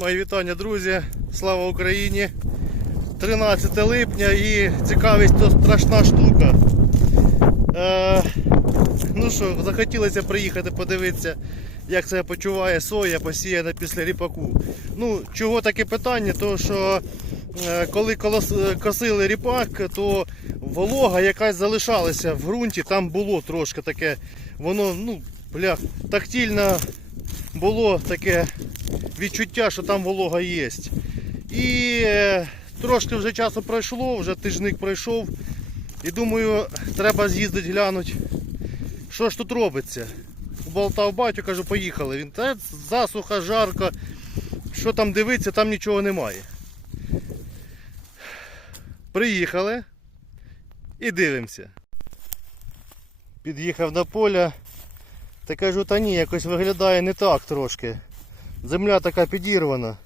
Мої вітання, друзі. Слава Україні! 13 липня і цікавість то страшна штука. Е, ну що, захотілося приїхати подивитися, як себе почуває соя, посіяна після ріпаку. Ну, чого таке питання? То що е, коли колос- косили ріпак, то волога якась залишалася в ґрунті, там було трошки таке, воно, ну, бля, тактильно було таке відчуття, що там волога є. І е, трошки вже часу пройшло, вже тижник пройшов. І думаю, треба з'їздити глянути, що ж тут робиться. Болтав батю, кажу, поїхали. Він та засуха, жарко. Що там дивиться, там нічого немає. Приїхали і дивимося. Під'їхав на поле. Та кажу, та ні, якось виглядає не так трошки. Земля така підірвана.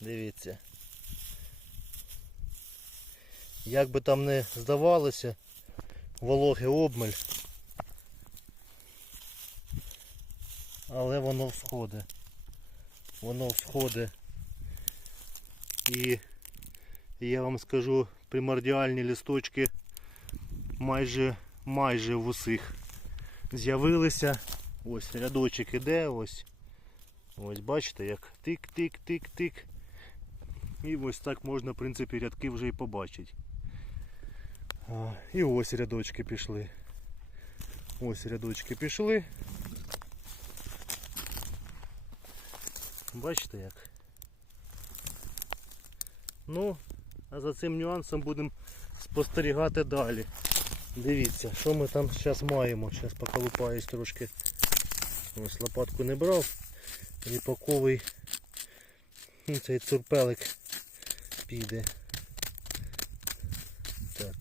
Дивіться. Як би там не здавалося, вологи обмаль. Але воно всходить. Воно всходить. І я вам скажу, примордіальні листочки майже майже в усіх з'явилися. Ось рядочок іде, ось. Ось бачите, як тик-тик-тик-тик. І ось так можна, в принципі, рядки вже і побачити. А, і ось рядочки пішли. Ось рядочки пішли. Бачите як? Ну, а за цим нюансом будемо спостерігати далі. Дивіться, що ми там зараз маємо. Зараз поколупаюсь трошки. Ось лопатку не брав. Ріпаковий ну, цей цурпелик піде. Так.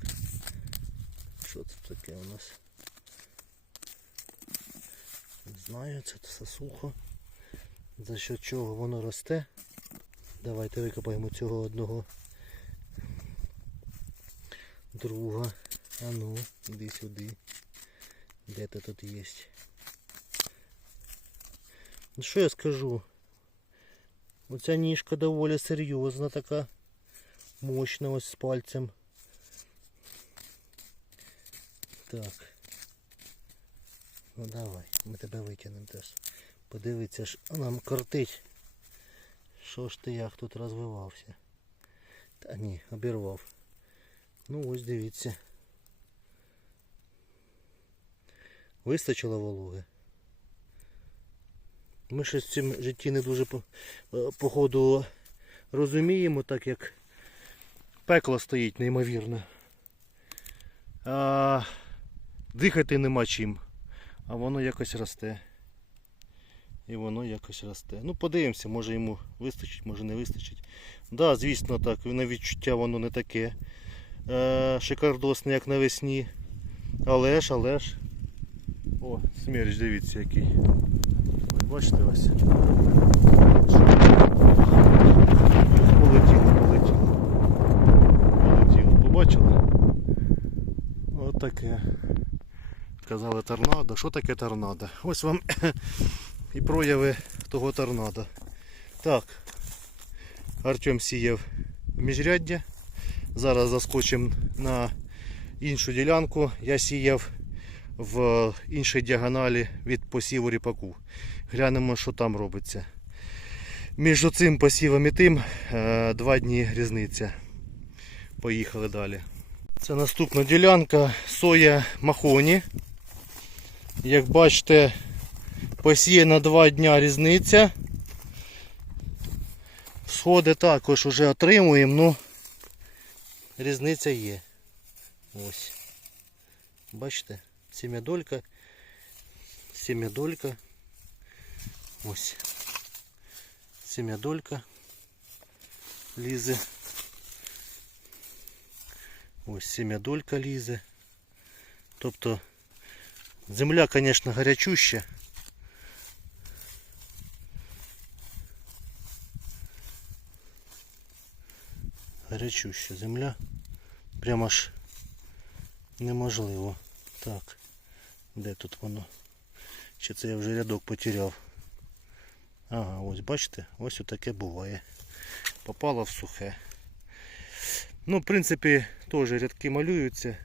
Що це таке у нас? Не знаю, це все сухо. За що чого воно росте. Давайте викопаємо цього одного. Друга. А ну, іди сюди. Де ти тут є? Ну що я скажу? Оця ніжка доволі серйозна така. Мощна ось з пальцем. Так. Ну давай, ми тебе витягнемо теж. Подивиться, що нам кортить. Що ж ти як тут розвивався? Та ні, обірвав. Ну ось дивіться. Вистачило вологи. Ми щось в цьому житті не дуже е, походу розуміємо, так як пекло стоїть неймовірно. А, дихати нема чим. А воно якось росте. І воно якось росте. Ну подивимося, може йому вистачить, може не вистачить. Так, да, звісно так, на відчуття воно не таке е, шикардосне, як навесні. Але ж, але ж. О, смерч, дивіться який. Ось бачите ось. Полетіло, полетіло. Полетіло. Побачили? Отаке. Казали торнадо. Що таке торнадо? Ось вам і прояви того торнадо. Так. Артем сіяв в міжряддя. Зараз заскочимо на іншу ділянку. Я сіяв в іншій діагоналі від посіву ріпаку. Глянемо, що там робиться. Між цим посівом і тим е, два дні різниця. Поїхали далі. Це наступна ділянка соя махоні. Як бачите, посіяна два дня різниця. Сходи також вже отримуємо, ну різниця є. Ось. Бачите? Сім'ядолька. Сім'ядолька. Ось. Сім'ядолька. Лізе. Ось сім'ядолька лізе. Тобто земля, звісно, гарячуща. Гарячуща земля. Прямо аж неможливо. Так. Де тут воно? Чи це я вже рядок потеряв? Ага, ось бачите, ось отаке буває. Попало в сухе. Ну, в принципі, теж рядки малюються.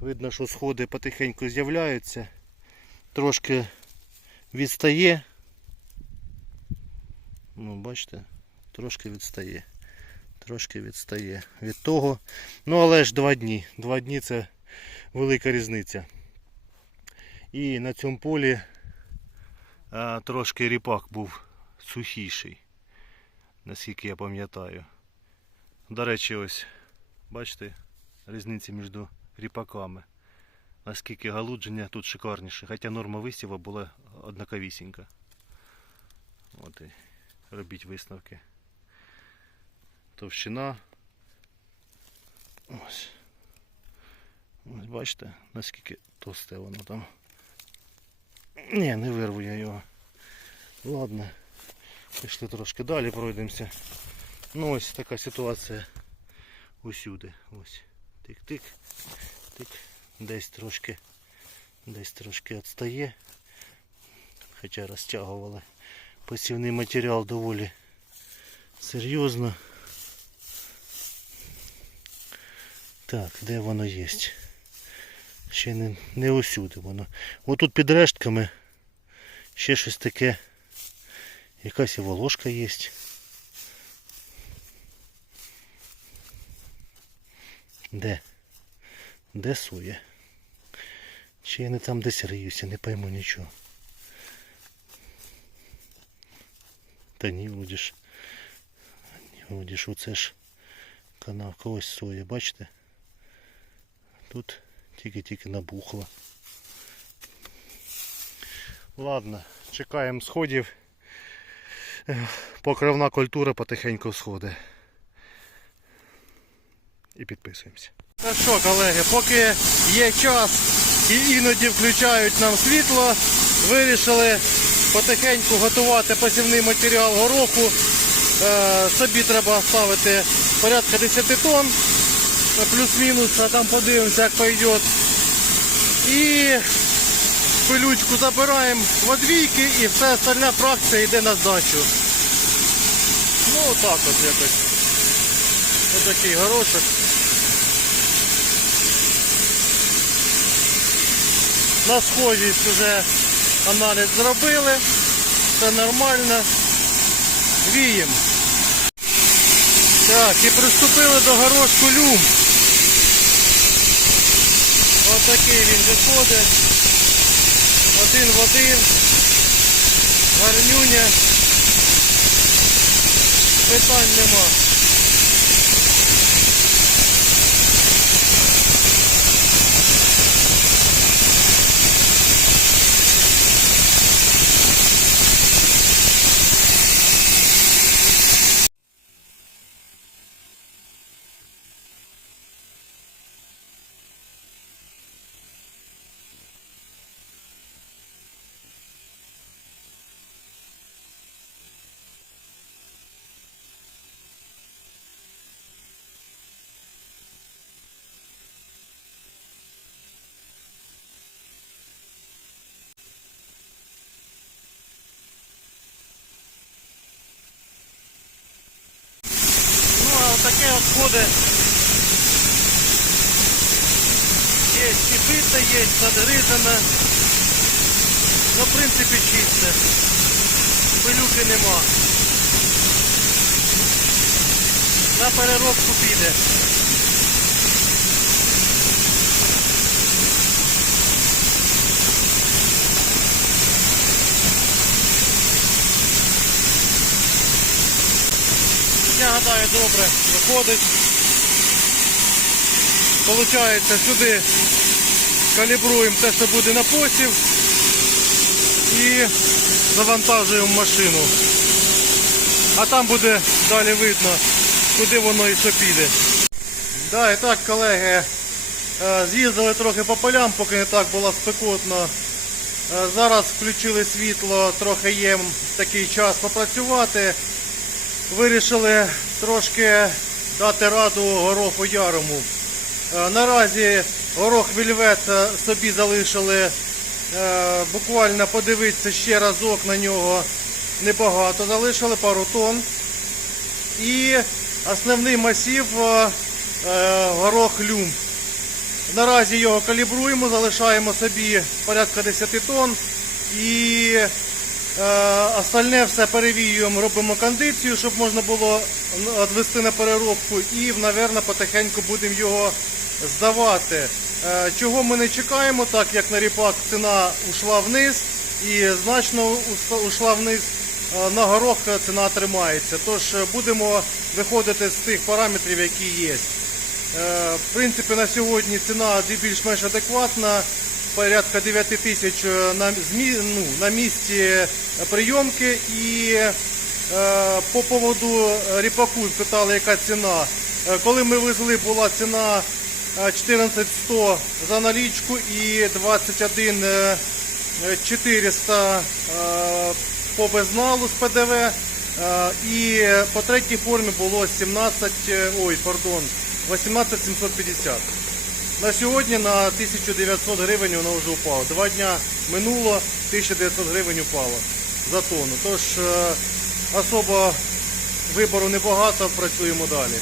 Видно, що сходи потихеньку з'являються. Трошки відстає. Ну, бачите, трошки відстає. Трошки відстає від того. Ну, але ж два дні. Два дні це велика різниця. І на цьому полі а, трошки ріпак був сухіший, наскільки я пам'ятаю. До речі, ось, бачите, різниця між ріпаками. Наскільки галудження тут шикарніше, хоча норма висіва була однаковісінька. От і робіть висновки. Товщина. Ось. Ось бачите, наскільки товсте воно там. Ні, не вирву я його. Ладно. Пішли трошки далі пройдемося. Ну ось така ситуація усюди. Ось. Тик-тик. Тик. Десь трошки. Десь трошки відстає. Хоча розтягували. Посівний матеріал доволі серйозно. Так, де воно є? Ще не, не усюди воно. Отут під рештками ще щось таке. Якась і волошка є. Де? Де соя? Чи я не там десь риюся, не пойму нічого. Та ні, вроді ж. Ні, вроді оце ж канавка ось соя, бачите? Тут тільки-тільки набухло. Ладно, чекаємо сходів. Покривна культура потихеньку сходить. І підписуємося. Ну що, колеги, поки є час і іноді включають нам світло, вирішили потихеньку готувати посівний матеріал гороху. Е, собі треба ставити порядка 10 тонн, плюс-мінус, а там подивимося, як пойде. І пилючку забираємо в одвійки і все остальна фракція йде на здачу. Ну отак от якось. Ось такий горошок. На схожість вже аналіз зробили. Все нормально. Віємо. Так, і приступили до горошку люм. Ось такий він виходить. Один в один. Гарнюня. Питань нема. Ну, а отаке от входить. Є і бита, є надгризана. Ну, в принципі, чисте. Пилюки нема. На переробку піде. Я гадаю, добре виходить. Получається, сюди калібруємо те, що буде на посів і завантажуємо машину. А там буде далі видно, куди воно і що піде. Да, і так, колеги, е, з'їздили трохи по полям, поки не так було спекотно. Е, Зараз включили світло, трохи є такий час попрацювати. Вирішили трошки дати раду гороху ярому. Е, Наразі горох вільвет е, собі залишили е, буквально подивитися ще разок на нього небагато залишили, пару тонн. І основний масив е, горох люмб. Наразі його калібруємо, залишаємо собі порядка 10 тонн. І остальне все перевіюємо, робимо кондицію, щоб можна було відвести на переробку. І, мабуть, потихеньку будемо його здавати. Е, чого ми не чекаємо, так як на ріпак ціна ушла вниз і значно ушла вниз. Е, На горох ціна тримається. Тож е, будемо виходити з тих параметрів, які є. В принципі, на сьогодні ціна більш-менш адекватна. Порядка 9 тисяч на, ну, на місці прийомки. І по поводу ріпаку питали, яка ціна. Коли ми везли, була ціна 14100 за налічку і 21 е, 400 е, по безналу з ПДВ. е, І по третій формі було 17, е, ой, пардон, 18 750. На сьогодні на 1900 гривень воно вже упало. Два дня минуло, 1900 гривень упало за тонну. Тож особо вибору небагато, працюємо далі.